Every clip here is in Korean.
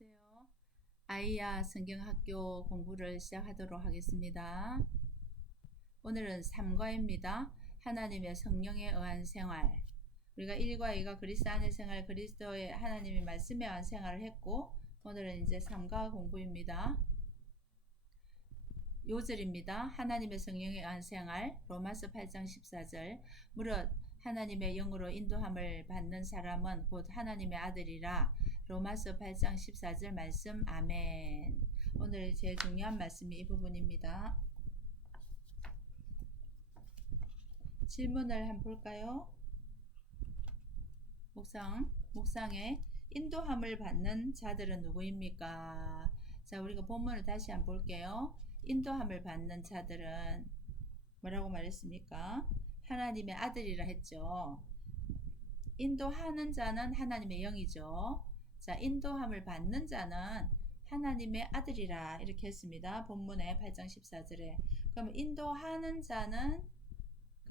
안녕하세요. 아이야 성경학교 공부를 시작하도록 하겠습니다. 오늘은 3과입니다. 하나님의 성령에 의한 생활. 우리가 1과 2가 그리스도 안의 생활, 그리스도의 하나님의 말씀에 의한 생활을 했고, 오늘은 이제 3과 공부입니다. 요절입니다. 하나님의 성령에 의한 생활, 로마서 8장 14절. 무릇 하나님의 영으로 인도함을 받는 사람은 곧 하나님의 아들이라. 로마서 8장 14절 말씀. 아멘. 오늘 제일 중요한 말씀이 이 부분입니다. 질문을 한번 볼까요? 묵상에 인도함을 받는 자들은 누구입니까? 자, 우리가 본문을 다시 한번 볼게요. 인도함을 받는 자들은 뭐라고 말했습니까? 하나님의 아들이라 했죠. 인도하는 자는 하나님의 영이죠. 자, 인도함을 받는 자는 하나님의 아들이라 이렇게 했습니다. 본문의 8장 14절에. 그럼 인도하는 자는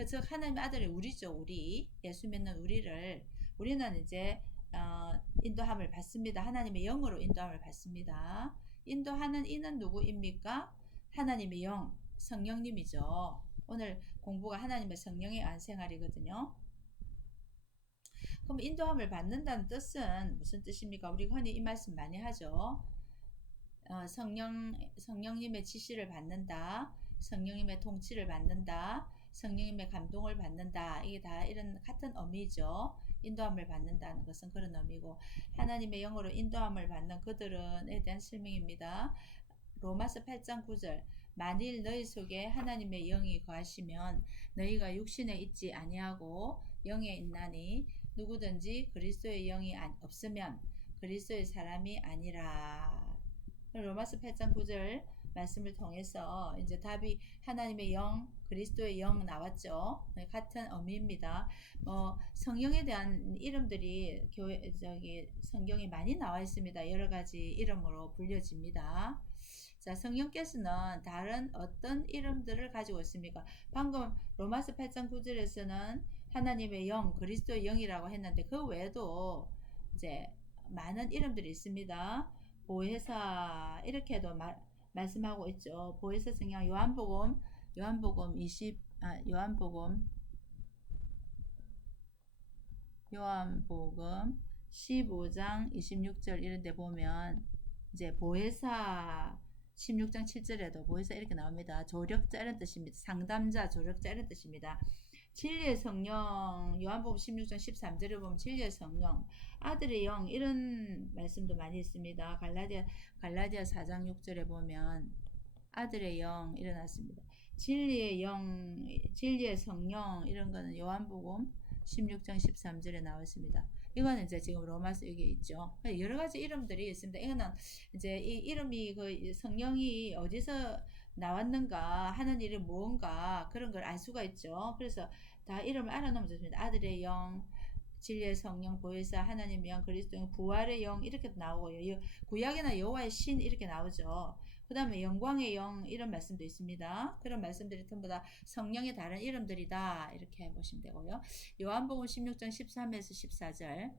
즉 하나님의 아들이 우리죠. 우리 예수 믿는 우리는 이제 인도함을 받습니다. 하나님의 영으로 인도함을 받습니다. 인도하는 이는 누구입니까? 하나님의 영, 성령님이죠. 오늘 공부가 하나님의 성령의 안생활이거든요. 그럼 인도함을 받는다는 뜻은 무슨 뜻입니까? 우리 흔히 이 말씀 많이 하죠. 성령님의 지시를 받는다. 성령님의 통치를 받는다. 성령님의 감동을 받는다. 이게 다 이런 같은 의미죠. 인도함을 받는다는 것은 그런 의미고, 하나님의 영으로 인도함을 받는 그들은에 대한 설명입니다. 로마서 8장 9절. 만일 너희 속에 하나님의 영이 거하시면 너희가 육신에 있지 아니하고 영에 있나니 누구든지 그리스도의 영이 없으면 그리스도의 사람이 아니라. 로마서 8장 9절 말씀을 통해서 이제 답이 하나님의 영, 그리스도의 영 나왔죠. 같은 의미입니다. 성령에 대한 이름들이 성경에 많이 나와 있습니다. 여러 가지 이름으로 불려집니다. 자, 성령께서는 다른 어떤 이름들을 가지고 있습니까? 방금 로마서 8장 9절에서는 하나님의 영, 그리스도의 영이라고 했는데 그 외에도 이제 많은 이름들이 있습니다. 보혜사 이렇게도 말씀하고 있죠. 보혜사 성령 요한복음 15장 26절 이런 데 보면 이제 보혜사 16장 7절에도 보혜사 이렇게 나옵니다. 조력자 이런 뜻입니다. 상담자, 조력자 이런 뜻입니다. 진리의 성령, 요한복음 16장 13절에 보면 진리의 성령, 아들의 영 이런 말씀도 많이 있습니다. 갈라디아 4장 6절에 보면 아들의 영 일어났습니다. 진리의 영, 진리의 성령 이런 거는 요한복음 16장 13절에 나와 있습니다. 이거는 이제 지금 로마서 여기 있죠. 여러 가지 이름들이 있습니다. 이거는 이제 이 이름이 그 성령이 어디서 나왔는가 하는 일이 무언가 그런 걸 알 수가 있죠. 그래서 다 이름을 알아놓으면 좋습니다. 아들의 영, 진리의 성령, 보혜사, 하나님의 영, 그리스도 영, 부활의 영 이렇게 나오고요. 구약이나 여호와의 신 이렇게 나오죠. 그 다음에 영광의 영 이런 말씀도 있습니다. 그런 말씀들이 전부 다 성령의 다른 이름들이다 이렇게 보시면 되고요. 요한복음 16장 13에서 14절.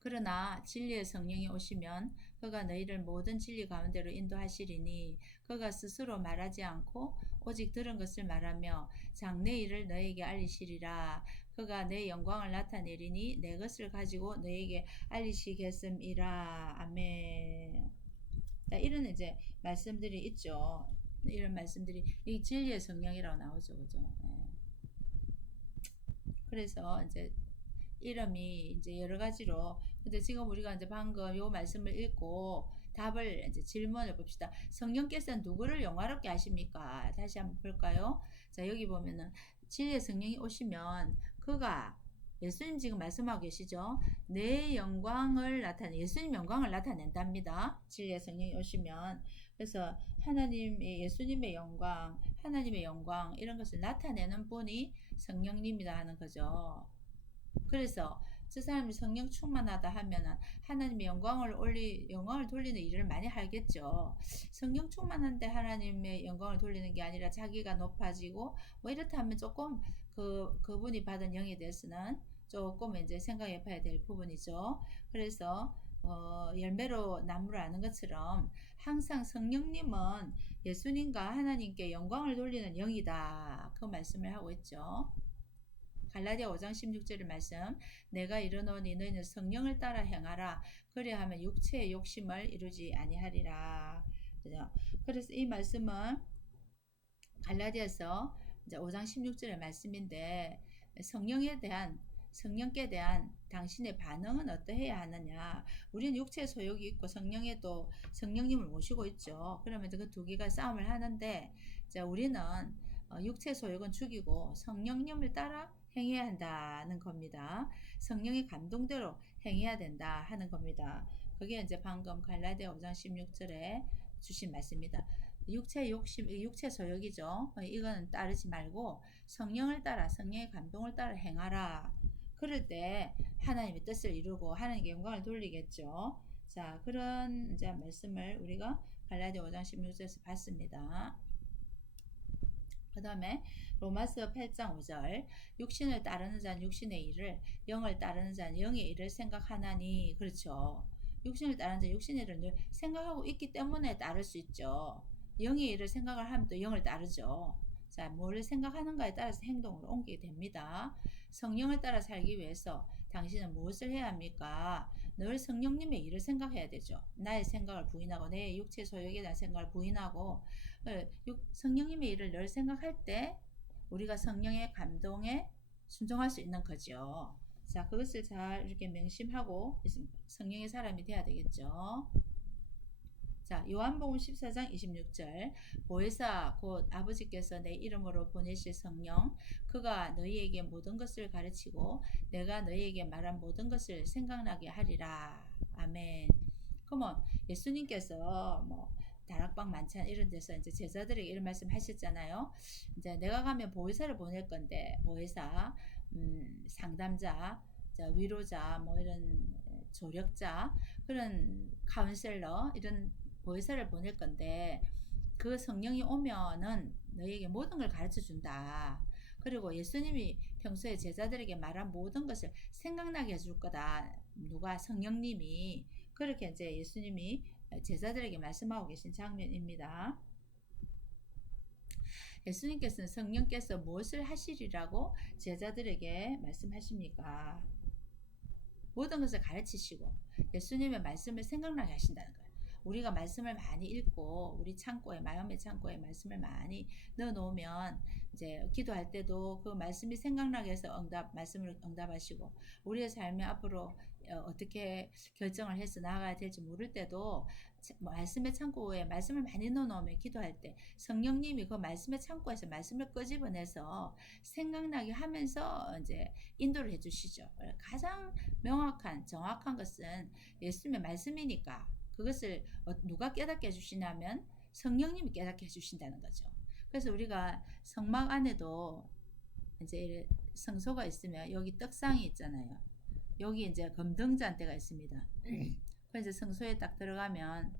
그러나 진리의 성령이 오시면 그가 너희를 모든 진리 가운데로 인도하시리니 그가 스스로 말하지 않고 오직 들은 것을 말하며 장래 일을 너희에게 알리시리라. 그가 내 영광을 나타내리니 내 것을 가지고 너희에게 알리시겠음이라. 아멘. 이런 이제 말씀들이 있죠. 이런 말씀들이 이 진리의 성령이라고 나오죠. 그죠? 네. 그래서 이제 이름이 이제 여러 가지로. 근데 지금 우리가 이제 방금 요 말씀을 읽고 답을 이제 질문을 봅시다. 성령께서는 누구를 영화롭게 하십니까? 다시 한번 볼까요? 자, 여기 보면은 진리의 성령이 오시면 그가 예수님 지금 말씀하고 계시죠? 내 영광을 예수님 영광을 나타낸답니다. 진리의 성령이 오시면. 그래서 예수님의 영광, 하나님의 영광, 이런 것을 나타내는 분이 성령님이다 하는 거죠. 그래서 저 사람이 성령 충만하다 하면은 하나님의 영광을 돌리는 일을 많이 하겠죠. 성령 충만한데 하나님의 영광을 돌리는 게 아니라 자기가 높아지고 뭐 이렇다 하면 조금 그분이 받은 영에 대해서는 조금 이제 생각해 봐야 될 부분이죠. 그래서 열매로 나무를 아는 것처럼 항상 성령님은 예수님과 하나님께 영광을 돌리는 영이다. 그 말씀을 하고 있죠. 갈라디아 5장 16절의 말씀, 내가 이르노니 너희는 성령을 따라 행하라. 그리하면 육체의 욕심을 이루지 아니하리라. 그래서 이 말씀은 갈라디아서 이제 5장 16절의 말씀인데, 성령께 대한 당신의 반응은 어떠해야 하느냐. 우리는 육체의 소욕이 있고 성령에도 성령님을 모시고 있죠. 그러면 그 두 개가 싸움을 하는데, 우리는 육체 소욕은 죽이고 성령님을 따라 행해야 한다는 겁니다. 성령의 감동대로 행해야 된다 하는 겁니다. 그게 이제 방금 갈라디아 5장 16절에 주신 말씀입니다. 육체 욕심, 육체 소욕이죠. 이거는 따르지 말고 성령을 따라, 성령의 감동을 따라 행하라. 그럴 때 하나님의 뜻을 이루고 하나님께 영광을 돌리겠죠. 자, 그런 이제 말씀을 우리가 갈라디아 5장 16절에서 봤습니다. 그 다음에 로마서 8장 5절, 육신을 따르는 자는 육신의 일을, 영을 따르는 자는 영의 일을 생각하나니. 그렇죠. 육신을 따르는 자는 육신의 일을 늘 생각하고 있기 때문에 따를 수 있죠. 영의 일을 생각을 하면 또 영을 따르죠. 자, 뭘 생각하는가에 따라서 행동을 옮기게 됩니다. 성령을 따라 살기 위해서 당신은 무엇을 해야 합니까? 늘 성령님의 일을 생각해야 되죠. 나의 생각을 부인하고 내 육체 소욕에 대한 생각을 부인하고 성령님의 일을 늘 생각할 때 우리가 성령의 감동에 순종할 수 있는 거죠. 자, 그것을 잘 이렇게 명심하고 성령의 사람이 돼야 되겠죠. 자, 요한복음 14장 26절, 보혜사 곧 아버지께서 내 이름으로 보내실 성령, 그가 너희에게 모든 것을 가르치고 내가 너희에게 말한 모든 것을 생각나게 하리라. 아멘. 그러면 예수님께서 다락방 만찬 이런 데서 이제 제자들에게 이런 말씀 하셨잖아요. 이제 내가 가면 보혜사를 보낼 건데, 보혜사, 상담자, 위로자, 이런 조력자, 그런 카운셀러, 이런 보혜사를 보낼 건데, 그 성령이 오면은 너희에게 모든 걸 가르쳐 준다. 그리고 예수님이 평소에 제자들에게 말한 모든 것을 생각나게 해줄 거다. 누가? 성령님이. 그렇게 이제 예수님이 제자들에게 말씀하고 계신 장면입니다. 예수님께서는 성령께서 무엇을 하시리라고 제자들에게 말씀하십니까? 모든 것을 가르치시고 예수님의 말씀을 생각나게 하신다는 거예요. 우리가 말씀을 많이 읽고 우리 창고에, 마음의 창고에 말씀을 많이 넣어놓으면 이제 기도할 때도 그 말씀이 생각나게 해서 말씀을 응답하시고, 우리의 삶에 앞으로 어떻게 결정을 해서 나아가야 될지 모를 때도 말씀의 창고에 말씀을 많이 넣어놓으면 기도할 때 성령님이 그 말씀의 창고에서 말씀을 끄집어내서 생각나게 하면서 이제 인도를 해주시죠. 가장 명확한, 정확한 것은 예수님의 말씀이니까 그것을 누가 깨닫게 해주시냐면 성령님이 깨닫게 해주신다는 거죠. 그래서 우리가 성막 안에도 이제 성소가 있으면 여기 떡상이 있잖아요. 여기 이제 금등잔대가 있습니다. 그래서 성소에 딱 들어가면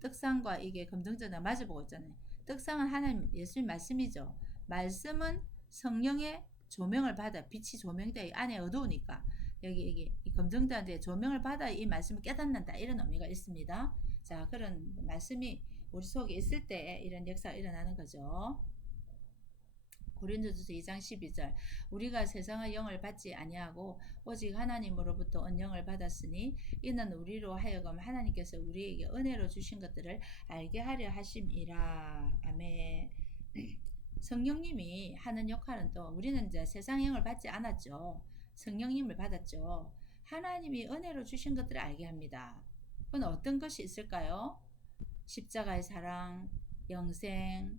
떡상과 이게 금등잔대가 마주보고 있잖아요. 떡상은 하나님, 예수님 말씀이죠. 말씀은 성령의 조명을 받아, 빛이 조명돼 안에 어두우니까 여기 이 금등잔대에 조명을 받아 이 말씀을 깨닫는다, 이런 의미가 있습니다. 자, 그런 말씀이 우리 속에 있을 때 이런 역사가 일어나는 거죠. 고린도전서 2장 12절, 우리가 세상의 영을 받지 아니하고 오직 하나님으로부터 언영을 받았으니 이는 우리로 하여금 하나님께서 우리에게 은혜로 주신 것들을 알게 하려 하심이라. 아멘. 성령님이 하는 역할은, 또 우리는 이제 세상의 영을 받지 않았죠. 성령님을 받았죠. 하나님이 은혜로 주신 것들을 알게 합니다. 그건 어떤 것이 있을까요? 십자가의 사랑, 영생,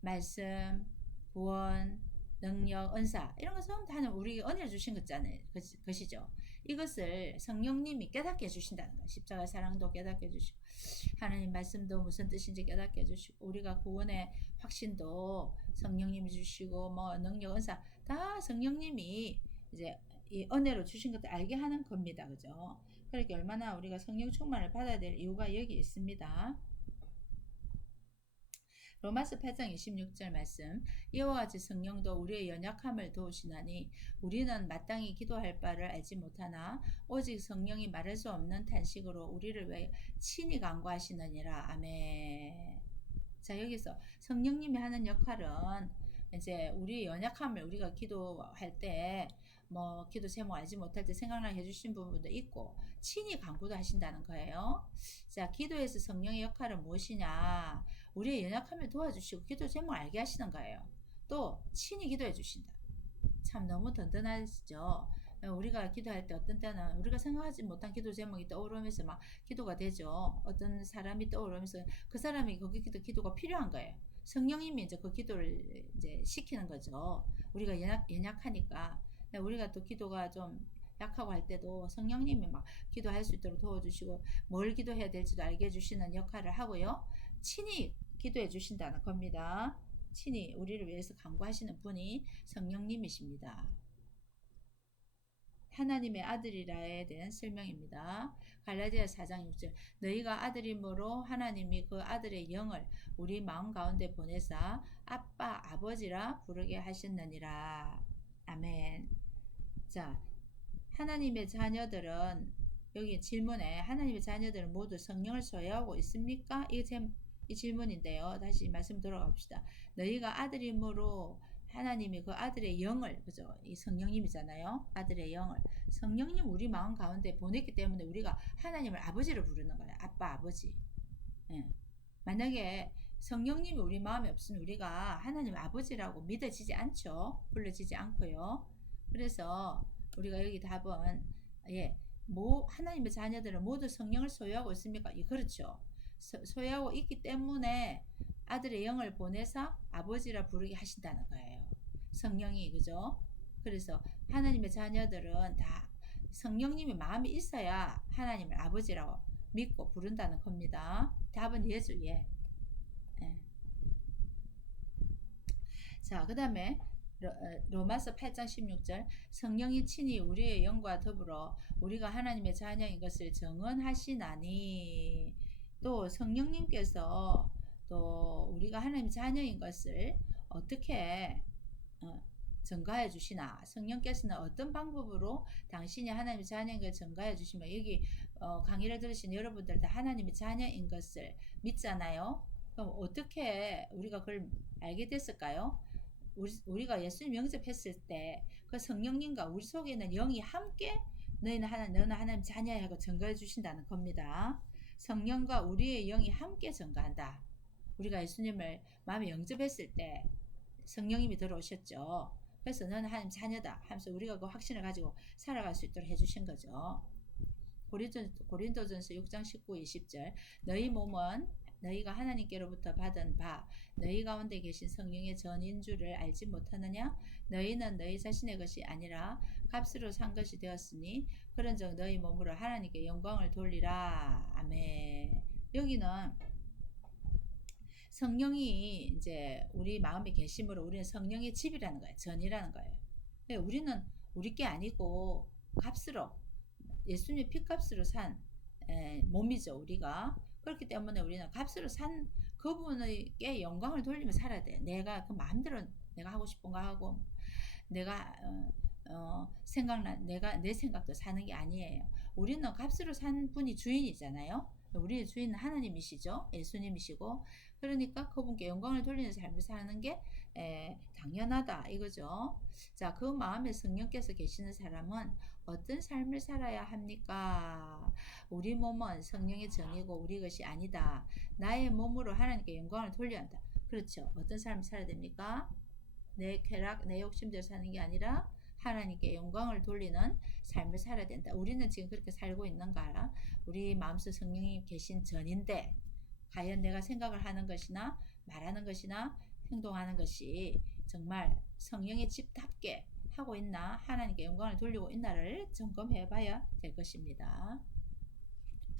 말씀, 구원, 능력, 은사, 이런 것은 다 우리에게 은혜를 주신 것이죠. 이것을 성령님이 깨닫게 해주신다는 거예요. 십자가의 사랑도 깨닫게 해주시고 하나님 말씀도 무슨 뜻인지 깨닫게 해주시고 우리가 구원의 확신도 성령님이 주시고 능력, 은사 다 성령님이 이제 이 은혜로 주신 것도 알게 하는 겁니다. 그죠? 그러니까 얼마나 우리가 성령 충만을 받아야 될 이유가 여기 있습니다. 로마서 8장 26절 말씀. 이와 같이 성령도 우리의 연약함을 도우시나니 우리는 마땅히 기도할 바를 알지 못하나 오직 성령이 말할 수 없는 탄식으로 우리를 왜 친히 간구하시느니라. 아멘. 자, 여기서 성령님이 하는 역할은 이제 우리 연약함을 우리가 기도할 때 뭐 기도 제목 알지 못할 때 생각나게 해주신 부분도 있고 친히 간구도 하신다는 거예요. 자, 기도에서 성령의 역할은 무엇이냐? 우리의 연약함을 도와주시고 기도 제목 알게 하시는 거예요. 또 친히 기도해 주신다. 참 너무 든든하시죠. 우리가 기도할 때 어떤 때는 우리가 생각하지 못한 기도 제목이 떠오르면서 막 기도가 되죠. 어떤 사람이 떠오르면서 그 사람이 거기 기도가 필요한 거예요. 성령님이 이제 그 기도를 이제 시키는 거죠. 우리가 연약하니까. 우리가 또 기도가 좀 약하고 할 때도 성령님이 막 기도할 수 있도록 도와주시고 뭘 기도해야 될지도 알게 해주시는 역할을 하고요. 친히 기도해 주신다는 겁니다. 친히 우리를 위해서 간구하시는 분이 성령님이십니다. 하나님의 아들이라에 대한 설명입니다. 갈라디아 4장 6절. 너희가 아들이므로 하나님이 그 아들의 영을 우리 마음 가운데 보내사 아빠 아버지라 부르게 하셨느니라. 아멘. 자, 하나님의 자녀들은 여기 질문에 하나님의 자녀들은 모두 성령을 소유하고 있습니까? 이 질문인데요. 다시 말씀 돌아갑시다. 너희가 아들이므로 하나님이 그 아들의 영을, 그죠? 이 성령님이잖아요. 아들의 영을. 성령님 우리 마음 가운데 보냈기 때문에 우리가 하나님을 아버지로 부르는 거예요. 아빠, 아버지. 예. 만약에 성령님이 우리 마음에 없으면 우리가 하나님 아버지라고 믿어지지 않죠. 불러지지 않고요. 그래서 우리가 여기 답은 하나님의 자녀들은 모두 성령을 소유하고 있습니까? 예, 그렇죠. 소유하고 있기 때문에 아들의 영을 보내서 아버지라 부르게 하신다는 거예요. 성령이, 그죠? 그래서 하나님의 자녀들은 다 성령님의 마음이 있어야 하나님을 아버지라고 믿고 부른다는 겁니다. 답은 예죠. 예. 자, 그 다음에 로마서 8장 16절. 성령이 친히 우리의 영과 더불어 우리가 하나님의 자녀인 것을 증언하시나니. 또 성령님께서 또 우리가 하나님의 자녀인 것을 어떻게 증가해 주시나. 성령께서는 어떤 방법으로 당신이 하나님의 자녀인 것을 증가해 주시면, 여기 강의를 들으신 여러분들 다 하나님의 자녀인 것을 믿잖아요. 그럼 어떻게 우리가 그걸 알게 됐을까요? 우리가 예수님 영접했을 때 그 성령님과 우리 속에 있는 영이 함께 너는 하나님 자녀야 하고 증거해 주신다는 겁니다. 성령과 우리의 영이 함께 증거한다. 우리가 예수님을 마음에 영접했을 때 성령님이 들어오셨죠. 그래서 너는 하나님 자녀다 하면서 우리가 그 확신을 가지고 살아갈 수 있도록 해주신 거죠. 고린도전서 6장 19, 20절. 너희 몸은 너희가 하나님께로부터 받은 바 너희 가운데 계신 성령의 전인 줄을 알지 못하느냐? 너희는 너희 자신의 것이 아니라 값으로 산 것이 되었으니 그런즉 너희 몸으로 하나님께 영광을 돌리라. 아멘. 여기는 성령이 이제 우리 마음에 계심으로 우리는 성령의 집이라는 거예요. 전이라는 거예요. 우리는 우리 게 아니고 값으로, 예수님의 피값으로 산 몸이죠. 우리가. 그렇기 때문에 우리는 값으로 산 그분에게 영광을 돌리며 살아야 돼. 내가 그 마음대로 내가 하고 싶은 거 하고 내가 내가 내 생각도 사는 게 아니에요. 우리는 값으로 산 분이 주인이잖아요. 우리의 주인은 하나님이시죠. 예수님이시고. 그러니까 그분께 영광을 돌리는 삶을 사는 게 당연하다 이거죠. 자, 그 마음에 성령께서 계시는 사람은 어떤 삶을 살아야 합니까? 우리 몸은 성령의 전이고 우리 것이 아니다. 나의 몸으로 하나님께 영광을 돌려야 한다. 그렇죠. 어떤 삶을 살아야 됩니까? 내 쾌락, 내 욕심대로 사는 게 아니라 하나님께 영광을 돌리는 삶을 살아야 된다. 우리는 지금 그렇게 살고 있는가? 우리 마음속 성령이 계신 전인데 과연 내가 생각을 하는 것이나 말하는 것이나 행동하는 것이 정말 성령의 집답게 하고 있나, 하나님께 영광을 돌리고 있나를 점검해 봐야 될 것입니다.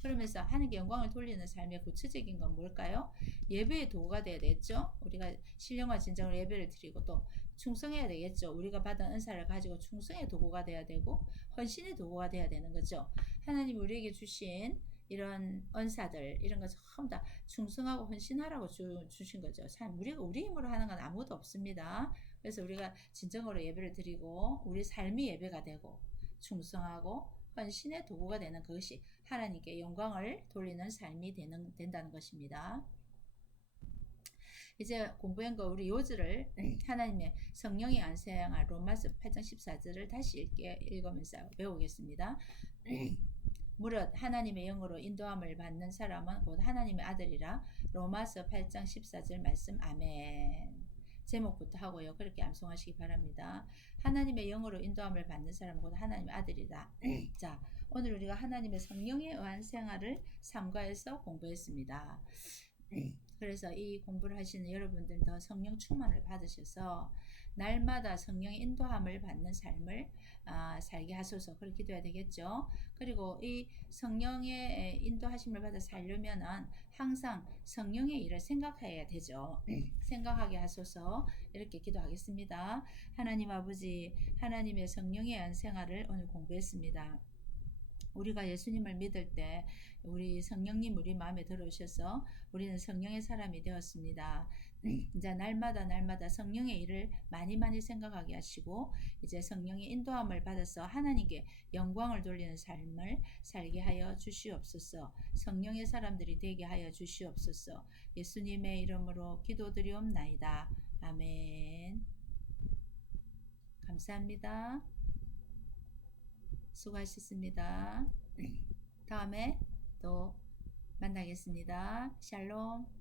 그러면서 하나님께 영광을 돌리는 삶의 구체적인 건 뭘까요? 예배의 도구가 되어야 되겠죠. 우리가 신령과 진정으로 예배를 드리고 또 충성해야 되겠죠. 우리가 받은 은사를 가지고 충성의 도구가 되어야 되고 헌신의 도구가 되어야 되는 거죠. 하나님 우리에게 주신 이런 은사들 이런 거 전부 다 충성하고 헌신하라고 주신 거죠. 우리 힘으로 하는 건 아무것도 없습니다. 그래서 우리가 진정으로 예배를 드리고 우리 삶이 예배가 되고 충성하고 헌신의 도구가 되는 그것이 하나님께 영광을 돌리는 삶이 된다는 것입니다. 이제 공부한 거 우리 요절을 하나님의 성령의 안생활 로마서 8장 14절을 다시 읽으면서 배우겠습니다. 무릇 하나님의 영으로 인도함을 받는 사람은 곧 하나님의 아들이라. 로마서 8장 14절 말씀. 아멘. 제목부터 하고요. 그렇게 암송하시기 바랍니다. 하나님의 영으로 인도함을 받는 사람은 곧 하나님의 아들이다. 자, 오늘 우리가 하나님의 성령에 의한 생활을 삼가해서 공부했습니다. 그래서 이 공부를 하시는 여러분들 더 성령 충만을 받으셔서 날마다 성령의 인도함을 받는 삶을 살게 하소서. 그렇게 기도해야 되겠죠. 그리고 이 성령의 인도하심을 받아 살려면은 항상 성령의 일을 생각해야 되죠. 생각하게 하소서. 이렇게 기도하겠습니다. 하나님 아버지, 하나님의 성령의 안생활을 오늘 공부했습니다. 우리가 예수님을 믿을 때 우리 성령님 우리 마음에 들어오셔서 우리는 성령의 사람이 되었습니다. 이제 날마다 성령의 일을 많이 생각하게 하시고 이제 성령의 인도함을 받아서 하나님께 영광을 돌리는 삶을 살게 하여 주시옵소서. 성령의 사람들이 되게 하여 주시옵소서. 예수님의 이름으로 기도드리옵나이다. 아멘. 감사합니다. 수고하셨습니다. 다음에 또 만나겠습니다. 샬롬.